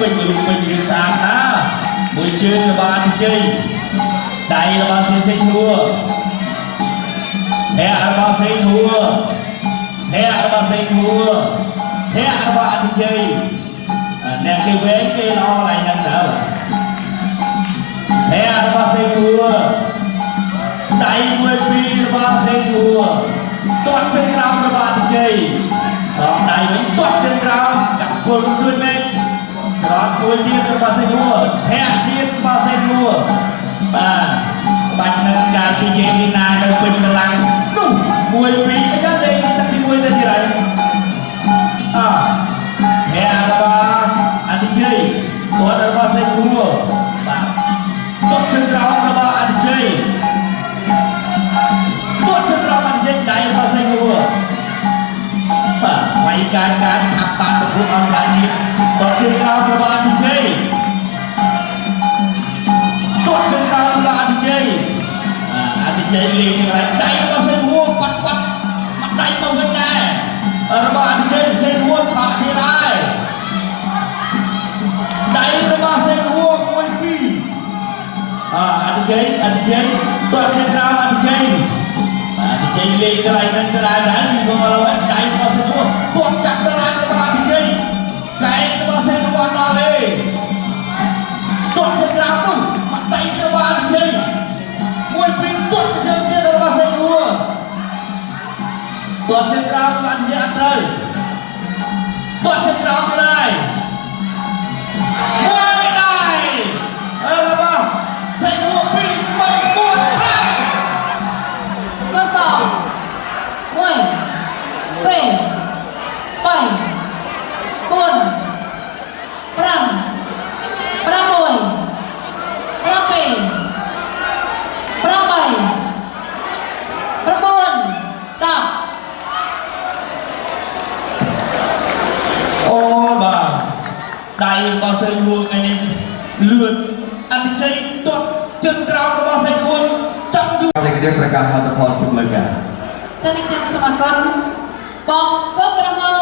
ពេញរឿងស្អាតណាមួយជើងរបស់អតិជ័យដៃរបស់សេសេហួរធាក់របស់សេហួរធាក់របស់សេហួរធាក់របស់អតិជ័យអ្នកគេវែងគេល្អឡើយហ្នឹងទៅធាក់របស់សេហួរដៃមួយពីររបស់សេហួរទាត់ជើងក្រោមរបស់អតិជ័យសងដៃវិញទាត់ជើងក្រោមកាប់គល់ជួយមេឃក្រោតមួយទៀតរបស់សេហួរធាក់ទៀតរបស់សេហួរបាទបាច់នៅការពីជេរីណានៅពេញកម្លាំងនោះមួយពីរអីក៏លេងទឹកទី1ទៅទៀតហើយធាក់របស់អតិជ័យទាត់របស់សេហួរបាទទាត់ជើងក្រោមរបស់អតិជ័យទាត់ជើងក្រោមអតិជ័យដៃរបស់សេហួរបាទវាយការឆាប់បានប្រភពអន្តរជាតិទាត់ជើងក្រោមរបស់អតិជ័យទាត់ជើងក្រោមរបស់អតិជ័យអតិជ័យលេងកន្លែងដៃរបស់សេហួរបាត់មកដៃមកវិញដែររបស់អតិជ័យសេហួរបាក់ទៀតហើយដៃរបស់សេហួរមួយពីរអតិជ័យទាត់ជើងក្រោមអតិជ័យលេងកន្លែងហ្នឹងក៏ដែរពីមកឡើយដៃរបស់សេហួរគាត់ចាក់កន្លែងរបស់អតិជ័យកែរបស់សេហួរដល់ទេទាត់ជើងក្រោមនោះមកដៃរបស់អតិជ័យមួយពីរទាត់ជើងទៀតរបស់សេហួរទាត់ជើងក្រោមរបស់អតិជ័យអត់ត្រូវទាត់ជើងក្រោមទៅដែរមួយដៃរបស់សេហួរពីរបី4 cơ sở 10 2 7 4 5 6 7 8 9 10 អូបាទដៃរបស់សេហួរថ្ងៃនេះលឿនអតិជ័យទាត់ជើងក្រោមរបស់សេហួរចាំយូរសេចក្តីប្រកាសហត្ថផលជំនឿការ chân anh em samagon bong cốc ramon